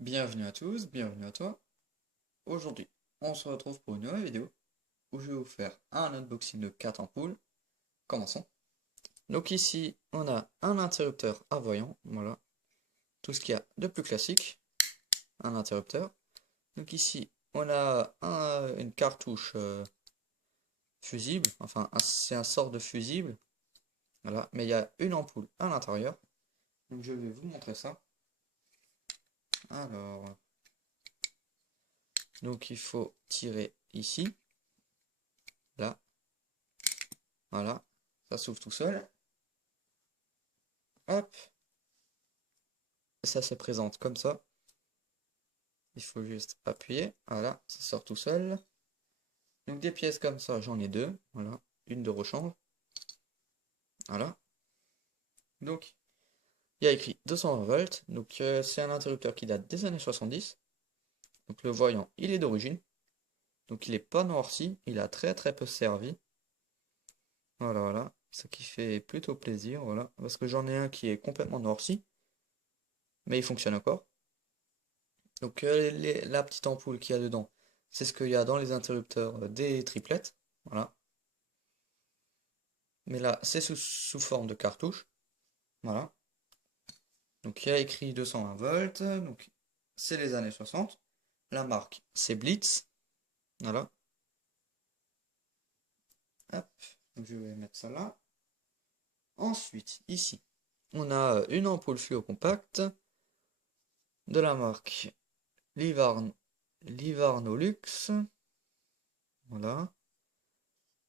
Bienvenue à tous, bienvenue à toi. Aujourd'hui, on se retrouve pour une nouvelle vidéo où je vais vous faire un unboxing de 4 ampoules. Commençons. Donc ici, on a un interrupteur à voyant, voilà, tout ce qu'il y a de plus classique, un interrupteur. Donc ici, on a une cartouche fusible, enfin c'est un sort de fusible, voilà, mais il y a une ampoule à l'intérieur. Donc je vais vous montrer ça. Alors, donc il faut tirer ici, là, voilà, ça s'ouvre tout seul. Hop, ça se présente comme ça. Il faut juste appuyer, voilà, ça sort tout seul. Donc des pièces comme ça, j'en ai deux, voilà, une de rechange, voilà. Donc il y a écrit 220 volts, donc c'est un interrupteur qui date des années 70. Donc le voyant, il est d'origine, donc il est pas noirci, il a très peu servi. Voilà, voilà, ce qui fait plutôt plaisir, voilà, parce que j'en ai un qui est complètement noirci, mais il fonctionne encore. Donc la petite ampoule qu'il y a dedans, c'est ce qu'il y a dans les interrupteurs des triplettes, voilà. Mais là, c'est sous forme de cartouche. Voilà. Donc il y a écrit 220 volts. Donc c'est les années 60. La marque, c'est Blitz. Voilà. Hop. Donc je vais mettre ça là. Ensuite, ici, on a une ampoule fluo compacte de la marque Livarnolux. Voilà.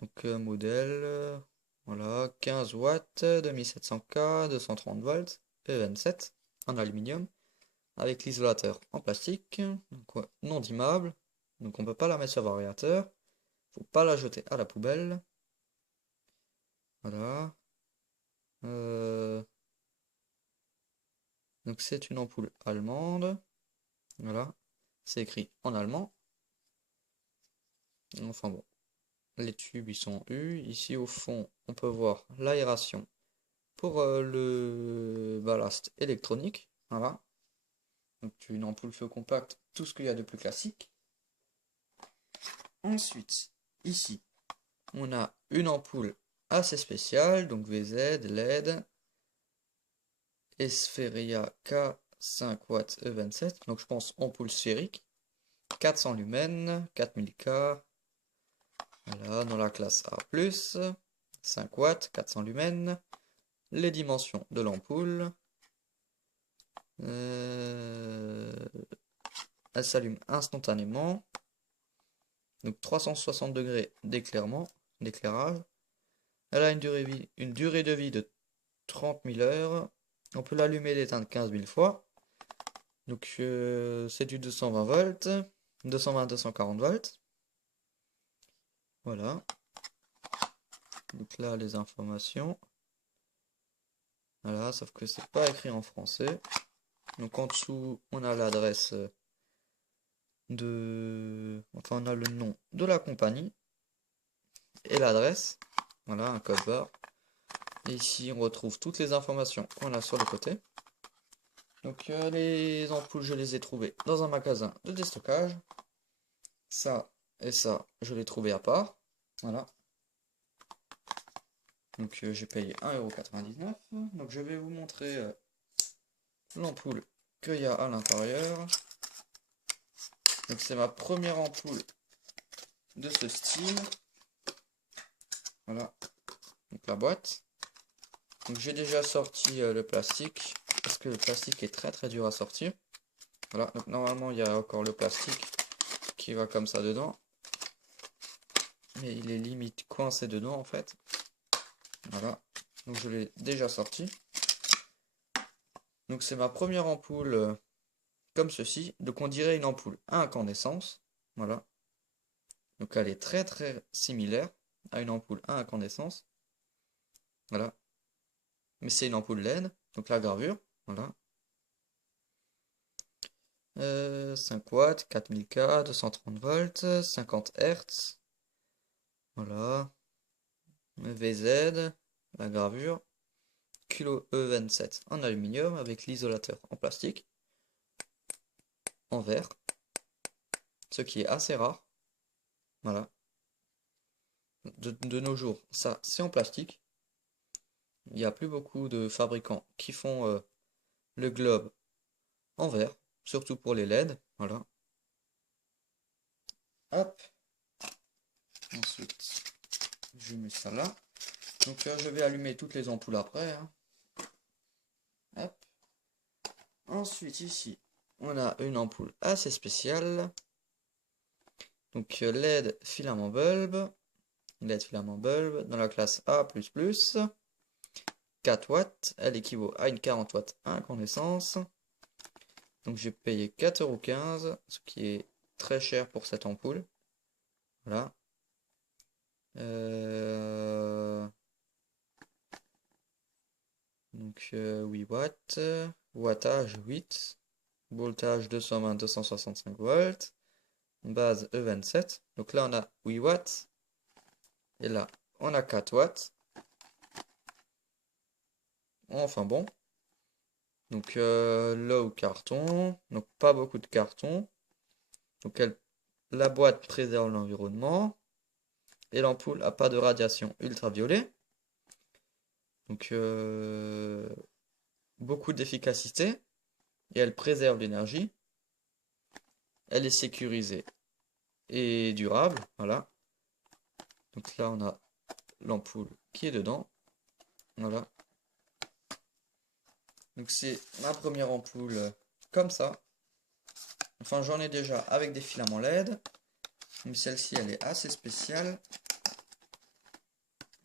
Donc modèle, voilà, 15 watts, 2700K, 230 volts, E27 en aluminium, avec l'isolateur en plastique, donc ouais, non dimmable, donc on peut pas la mettre sur variateur, faut pas la jeter à la poubelle. Voilà. Euh, donc c'est une ampoule allemande. Voilà. C'est écrit en allemand. Enfin bon. Les tubes ils sont U. Ici au fond, on peut voir l'aération pour le ballast électronique. Voilà. Donc une ampoule feu compact, tout ce qu'il y a de plus classique. Ensuite, ici, on a une ampoule assez spéciale, donc VZ, LED, Espheria K5 watts E27, donc je pense ampoule sphérique, 400 lumens, 4000K, voilà, dans la classe A+, 5 watts, 400 lumens, les dimensions de l'ampoule, elle s'allume instantanément, donc 360 degrés d'éclairage, elle a une durée de vie de 30 000 heures, on peut l'allumer et l'éteindre 15 000 fois, donc c'est du 220 volts, 220-240 volts, voilà. Donc là, les informations. Voilà, sauf que c'est pas écrit en français. Donc en dessous, on a l'adresse Enfin, on a le nom de la compagnie et l'adresse. Voilà, un code barre. Et ici, on retrouve toutes les informations qu'on a sur le côté. Donc les ampoules, je les ai trouvées dans un magasin de déstockage. Ça et ça, je l'ai trouvé à part. Voilà. Donc j'ai payé 1,99 €. Donc je vais vous montrer l'ampoule qu'il y a à l'intérieur. Donc c'est ma première ampoule de ce style. Voilà. Donc la boîte. Donc j'ai déjà sorti le plastique parce que le plastique est très dur à sortir. Voilà. Donc normalement il y a encore le plastique qui va comme ça dedans. Mais il est limite coincé dedans en fait. Voilà. Donc je l'ai déjà sorti. Donc c'est ma première ampoule comme ceci. Donc on dirait une ampoule à incandescence. Voilà. Donc elle est très similaire à une ampoule à incandescence. Voilà. Mais c'est une ampoule LED. Donc la gravure. Voilà. 5 watts, 4000K, 230 volts, 50 Hz. Voilà. VZ. La gravure. Kilo E27 en aluminium avec l'isolateur en plastique. en verre, ce qui est assez rare. Voilà. De nos jours, ça c'est en plastique. Il n'y a plus beaucoup de fabricants qui font le globe en verre, surtout pour les LED. Voilà. Hop. Ensuite, je mets ça là. Donc je vais allumer toutes les ampoules après, hein. Hop. Ensuite, ici, on a une ampoule assez spéciale. Donc LED filament bulbe. LED filament bulbe dans la classe A++. 4 watts. Elle équivaut à une 40 watts incandescence. Donc j'ai payé 4,15 €, ce qui est très cher pour cette ampoule. Voilà. Donc 8 watts. Wattage 8. Voltage 220-265 volts. Base E27. Donc là on a 8 watts. Et là on a 4 watts. Enfin bon. Donc là au carton. Donc pas beaucoup de carton. Donc la boîte préserve l'environnement. Et l'ampoule n'a pas de radiation ultraviolet. Donc beaucoup d'efficacité. Et elle préserve l'énergie. Elle est sécurisée et durable. Voilà. Donc là on a l'ampoule qui est dedans. Voilà. Donc c'est ma première ampoule comme ça. Enfin j'en ai déjà avec des filaments LED. Mais celle-ci elle est assez spéciale.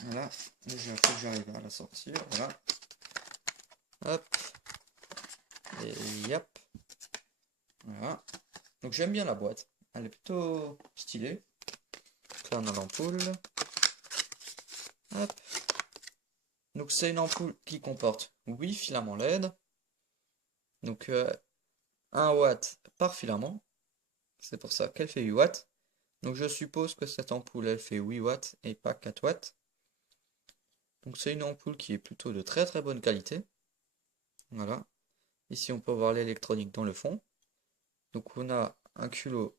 Voilà. Déjà il faut que j'arrive à la sortir. Voilà. Hop. Et yep. Voilà. Donc j'aime bien la boîte. Elle est plutôt stylée. Donc là on a l'ampoule. Hop. Donc c'est une ampoule qui comporte 8 filaments LED. Donc 1 watt par filament. C'est pour ça qu'elle fait 8 watts. Donc je suppose que cette ampoule elle fait 8 watts et pas 4 watts. Donc c'est une ampoule qui est plutôt de très très bonne qualité. Voilà. Ici on peut voir l'électronique dans le fond. Donc on a un culot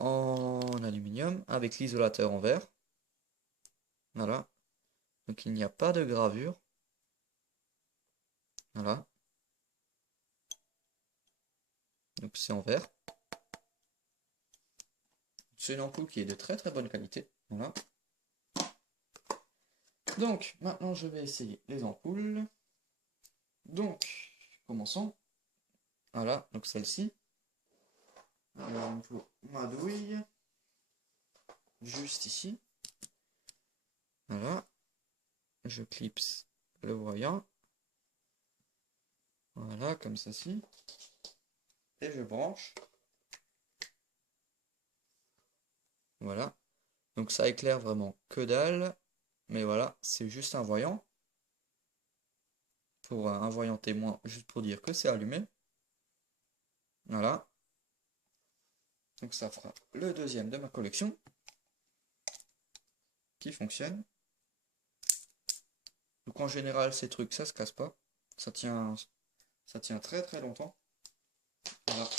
en aluminium avec l'isolateur en verre. Voilà. Donc il n'y a pas de gravure. Voilà. Donc c'est en verre. C'est une ampoule qui est de très très bonne qualité. Voilà. Donc maintenant je vais essayer les ampoules. Donc commençons. Voilà, donc celle-ci. Alors il faut ma douille. Juste ici. Voilà. Je clipse le voyant. Voilà, comme ceci. Et je branche. Voilà. Donc ça éclaire vraiment que dalle. Mais voilà, c'est juste un voyant. Pour un voyant témoin, juste pour dire que c'est allumé. Voilà. Donc ça fera le deuxième de ma collection. Qui fonctionne. Donc en général, ces trucs, ça se casse pas. Ça tient très très longtemps. Voilà.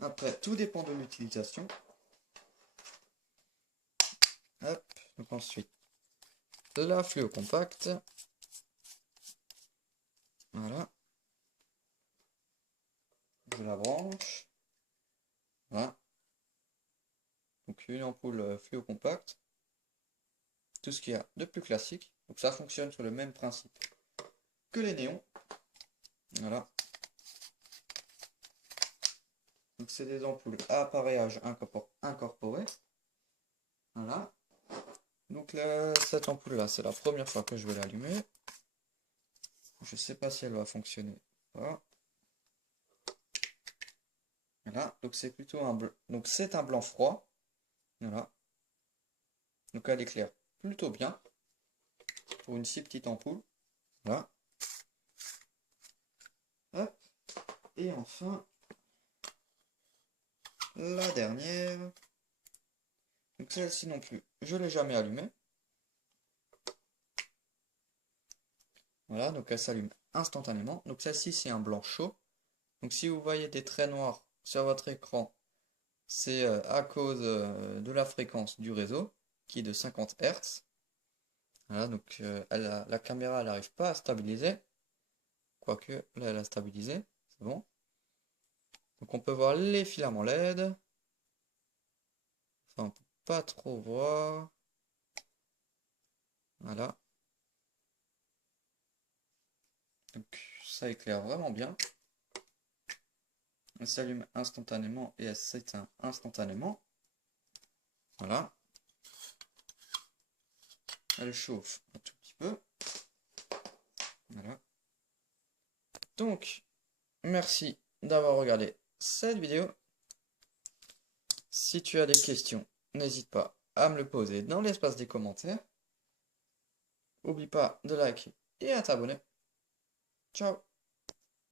Après, tout dépend de l'utilisation. Hop. Donc ensuite, la fluo compacte. Voilà. Je la branche. Voilà. Donc une ampoule fluo compacte. Tout ce qu'il y a de plus classique. Donc ça fonctionne sur le même principe que les néons. Voilà. Donc c'est des ampoules à appareillage incorporé. Voilà. Donc là, cette ampoule là, c'est la première fois que je vais l'allumer. Je sais pas si elle va fonctionner. Voilà. Voilà. Donc c'est plutôt un blanc. Donc c'est un blanc froid. Voilà. Donc elle éclaire plutôt bien pour une si petite ampoule. Voilà. Hop. Et enfin, la dernière. Donc celle-ci non plus, je ne l'ai jamais allumée. Voilà, donc elle s'allume instantanément. Donc celle-ci c'est un blanc chaud. Donc si vous voyez des traits noirs sur votre écran, c'est à cause de la fréquence du réseau qui est de 50 Hz. Voilà, donc la caméra elle n'arrive pas à stabiliser. Quoique là elle a stabilisé, c'est bon. Donc on peut voir les filaments LED. Enfin on peut pas trop voir. Voilà. Donc ça éclaire vraiment bien. Elle s'allume instantanément et elle s'éteint instantanément. Voilà. Elle chauffe un tout petit peu. Voilà. Donc, merci d'avoir regardé cette vidéo. Si tu as des questions, n'hésite pas à me le poser dans l'espace des commentaires. N'oublie pas de liker et à t'abonner. Ciao!